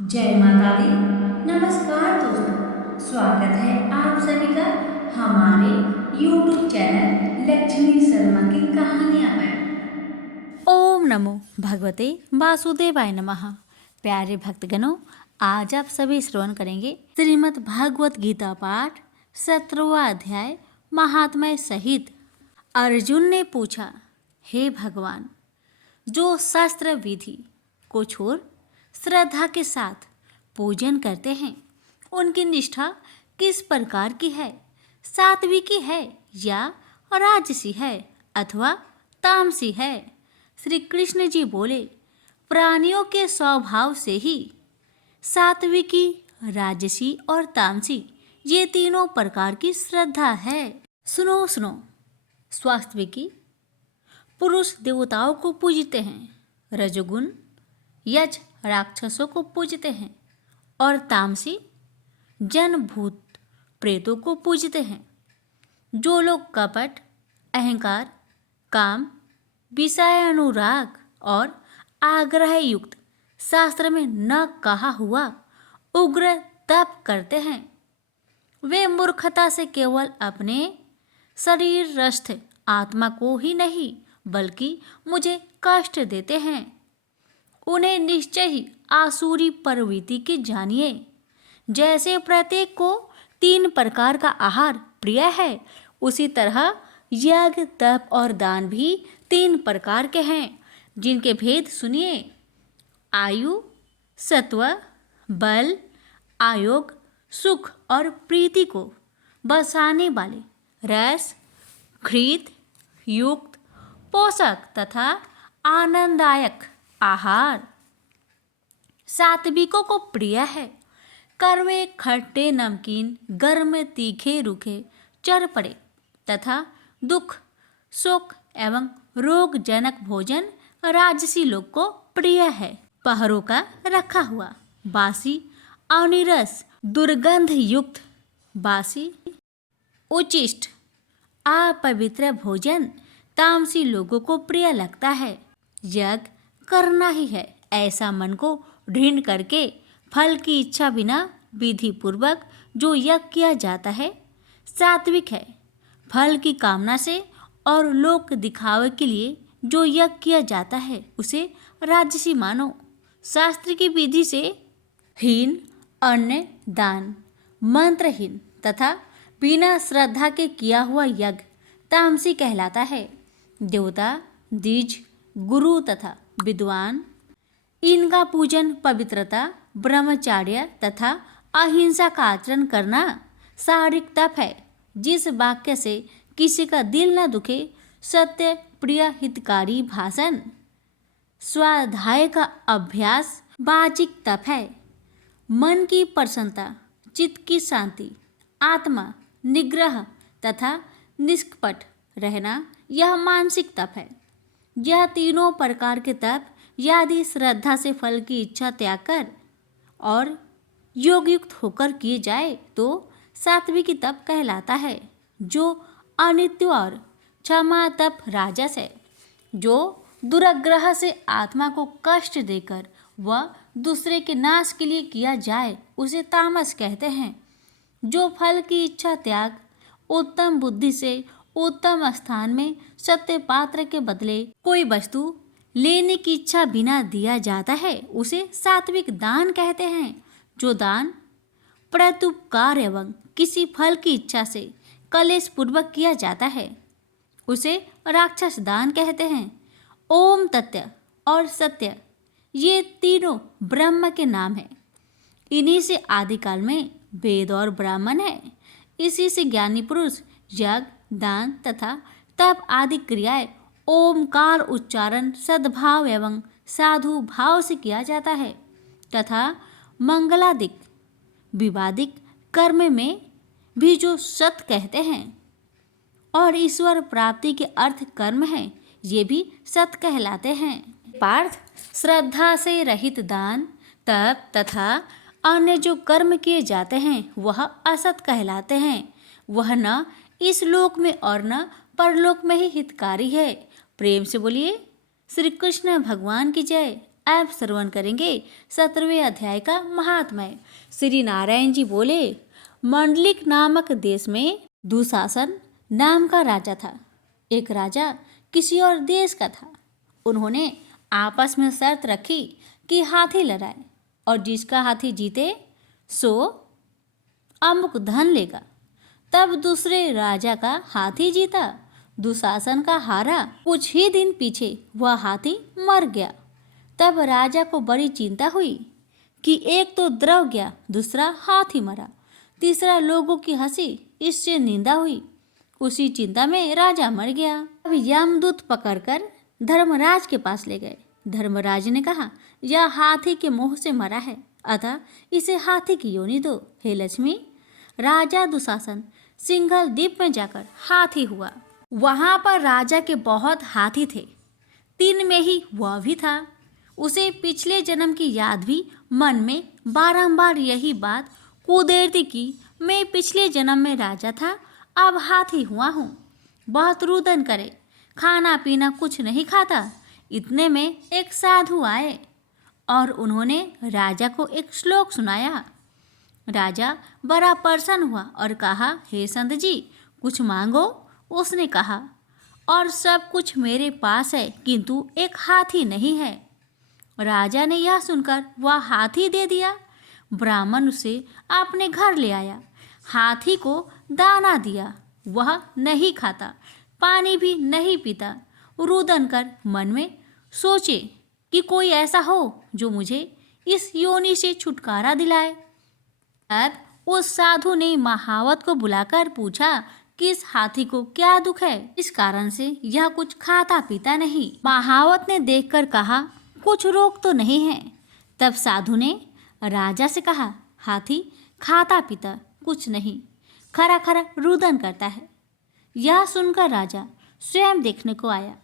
जय माता दी। नमस्कार दोस्तों, स्वागत है आप सभी का हमारे YouTube चैनल लक्ष्मी शर्मा की कहानियां पर। ओम नमो भगवते वासुदेवाय नमः। प्यारे भक्तगणों, आज आप सभी श्रवण करेंगे श्रीमद् भागवत गीता पाठ 17वां अध्याय महात्म्य सहित। अर्जुन ने पूछा, हे भगवान, जो शास्त्र विधि को छोड़ श्रद्धा के साथ पूजन करते हैं, उनकी निष्ठा किस प्रकार की है? सात्विकी है या राजसी है अथवा तामसी है? श्री कृष्ण जी बोले, प्राणियों के स्वभाव से ही सात्विकी, राजसी और तामसी ये तीनों प्रकार की श्रद्धा है। सुनो सुनो। स्वात्विकी पुरुष देवताओं को पूजते हैं, रजोगुण यज राक्षसों को पूजते हैं और तामसी जन भूत प्रेतों को पूजते हैं। जो लोग कपट, अहंकार, काम, विषय अनुराग और आग्रह युक्त शास्त्र में न कहा हुआ उग्र तप करते हैं, वे मूर्खता से केवल अपने शरीरस्थ आत्मा को ही नहीं बल्कि मुझे कष्ट देते हैं। उन्हें निश्चय ही आसुरी प्रवृत्ति की जानिए। जैसे प्रत्येक को 3 प्रकार का आहार प्रिय है, उसी तरह यज्ञ, तप और दान भी 3 प्रकार के हैं, जिनके भेद सुनिए। आयु, सत्व, बल, आयोग, सुख और प्रीति को बसाने वाले रस, घृत युक्त पोषक तथा आनंददायक आहार सात्विकों को प्रिय है। कड़वे, खट्टे, नमकीन, गर्म, तीखे, रूखे, चरपड़े तथा दुख, शोक एवं रोगजनक भोजन राजसी लोग को प्रिय है। पहरों का रखा हुआ, बासी, अनिरस, दुर्गंध युक्त, बासी, उचिष्ट, अपवित्र भोजन तामसी लोगों को प्रिय लगता है। यज्ञ करना ही है, ऐसा मन को दृढ़ करके फल की इच्छा बिना विधि पूर्वक जो यज्ञ किया जाता है सात्विक है। फल की कामना से और लोक दिखावे के लिए जो यज्ञ किया जाता है उसे राजसी मानो। शास्त्र की विधि से हीन अन्न दान, मंत्रहीन तथा बिना श्रद्धा के किया हुआ यज्ञ तामसी कहलाता है। देवता, द्विज, गुरु तथा विद्वान इनका पूजन, पवित्रता, ब्रह्मचार्य तथा अहिंसा का आचरण करना शारीरिक तप है। जिस वाक्य से किसी का दिल न दुखे, सत्य, प्रिय, हितकारी भाषण, स्वाध्याय का अभ्यास वाचिक तप है। मन की प्रसन्नता, चित्त की शांति, आत्मा निग्रह तथा निष्कपट रहना यह मानसिक तप है। यह तीनों प्रकार के तप यदि श्रद्धा से फल की इच्छा त्याग कर और योगयुक्त होकर किए जाए तो सात्विकी तप कहलाता है। जो अनित्य और क्षमा तप राजस है। जो दुराग्रह से आत्मा को कष्ट देकर व दूसरे के नाश के लिए किया जाए उसे तामस कहते हैं। जो फल की इच्छा त्याग उत्तम बुद्धि से उत्तम स्थान में सत्य पात्र के बदले कोई वस्तु लेने की इच्छा बिना दिया जाता है उसे सात्विक दान कहते हैं। जो दान प्रत्युपकार एवं किसी फल की इच्छा से कलेश पूर्वक किया जाता है उसे राक्षस दान कहते हैं। ओम तत्व और सत्य ये तीनों ब्रह्म के नाम हैं। इन्हीं से आदिकाल में वेद और ब्राह्मण है। इसी से ज्ञानी पुरुष यज्ञ, दान तथा तप आदि क्रियाएं ओमकार उच्चारण सद्भाव एवं साधु भाव से किया जाता है तथा मंगलादिक विवादिक कर्म में भी जो सत कहते हैं और ईश्वर प्राप्ति के अर्थ कर्म है ये भी सत कहलाते हैं। पार्थ, श्रद्धा से रहित दान, तप तथा अन्य जो कर्म किए जाते हैं वह असत कहलाते हैं। वह न इस लोक में और न परलोक में ही हितकारी है। प्रेम से बोलिए श्री कृष्ण भगवान की जय। अब श्रवण करेंगे 17वें अध्याय का महात्म्य। श्री नारायण जी बोले, मंडलिक नामक देश में दुशासन नाम का राजा था। एक राजा किसी और देश का था। उन्होंने आपस में शर्त रखी कि हाथी लड़ाए और जिसका हाथी जीते सो अमुक धन लेगा। तब दूसरे राजा का हाथी जीता, दुशासन का हारा। कुछ ही दिन पीछे वह हाथी मर गया। तब राजा को बड़ी चिंता हुई कि एक तो द्रव गया, दूसरा हाथी मरा, तीसरा लोगों की हंसी, इससे निंदा हुई। उसी चिंता में राजा मर गया। अब यमदूत पकड़कर धर्मराज के पास ले गए। धर्मराज ने कहा, यह हाथी के मुंह से मरा है, अतः इसे हाथी की योनि दो। हे लक्ष्मी, राजा दुशासन सिंघल द्वीप में जाकर हाथी हुआ। वहां पर राजा के बहुत हाथी थे, 3 में ही वह भी था। उसे पिछले जन्म की याद भी मन में बारंबार यही बात कुदेरती कि मैं पिछले जन्म में राजा था, अब हाथी हुआ हूँ। बहुत रुदन करे, खाना पीना कुछ नहीं खाता। इतने में एक साधु आए और उन्होंने राजा को एक श्लोक सुनाया। राजा बड़ा प्रसन्न हुआ और कहा, हे संत जी, कुछ मांगो। उसने कहा, और सब कुछ मेरे पास है, किंतु एक हाथी नहीं है। राजा ने यह सुनकर वह हाथी दे दिया। ब्राह्मण उसे अपने घर ले आया, हाथी को दाना दिया। वह नहीं खाता, पानी भी नहीं पीता। रुदन कर मन में सोचे कि कोई ऐसा हो जो मुझे इस योनि से छुटकारा दिलाए। अब उस साधु ने महावत को बुलाकर पूछा कि इस हाथी को क्या दुख है, इस कारण से यह कुछ खाता पीता नहीं। महावत ने देखकर कहा, कुछ रोग तो नहीं है। तब साधु ने राजा से कहा, हाथी खाता पीता कुछ नहीं, खरा खरा रुदन करता है। यह सुनकर राजा स्वयं देखने को आया।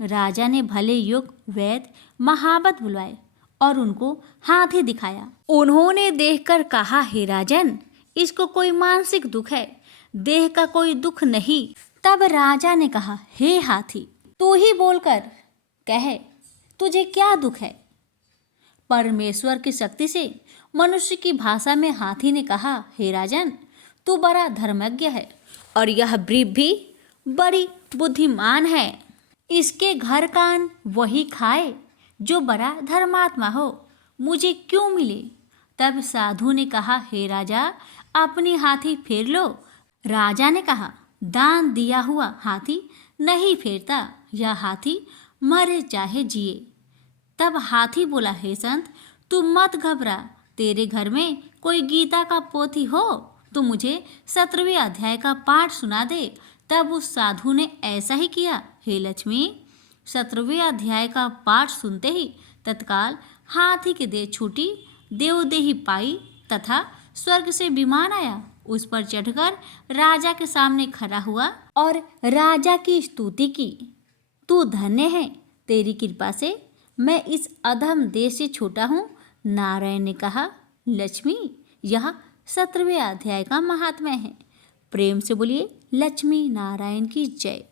राजा ने भले युग वैद्य महावत बुलवाए और उनको हाथी दिखाया। उन्होंने देखकर कहा, हे राजन, इसको कोई मानसिक दुख है, देह का कोई दुख नहीं। तब राजा ने कहा, हे हाथी, तू ही बोलकर कहे, तुझे क्या दुख है। परमेश्वर की शक्ति से मनुष्य की भाषा में हाथी ने कहा, हे राजन, तू बड़ा धर्मज्ञ है और यह ब्रीफ भी बड़ी बुद्धिमान है। इसके घर कान वही खाए जो बड़ा धर्मात्मा हो, मुझे क्यों मिले। तब साधु ने कहा, हे राजा, अपनी हाथी फेर लो। राजा ने कहा, दान दिया हुआ हाथी नहीं फेरता, यह हाथी मरे चाहे जिए। तब हाथी बोला, हे संत, तुम मत घबरा, तेरे घर में कोई गीता का पोथी हो तो मुझे 17वें अध्याय का पाठ सुना दे। तब उस साधु ने ऐसा ही किया। हे लक्ष्मी, 17वें अध्याय का पाठ सुनते ही तत्काल हाथी की देह छूटी, देवदेही पाई तथा स्वर्ग से विमान आया। उस पर चढ़कर राजा के सामने खड़ा हुआ और राजा की स्तुति की। तू धन्य है, तेरी कृपा से मैं इस अधम देश से छूटा हूँ। नारायण ने कहा, लक्ष्मी, यह 17वें अध्याय का महात्म्य है। प्रेम से बोलिए लक्ष्मी नारायण की जय।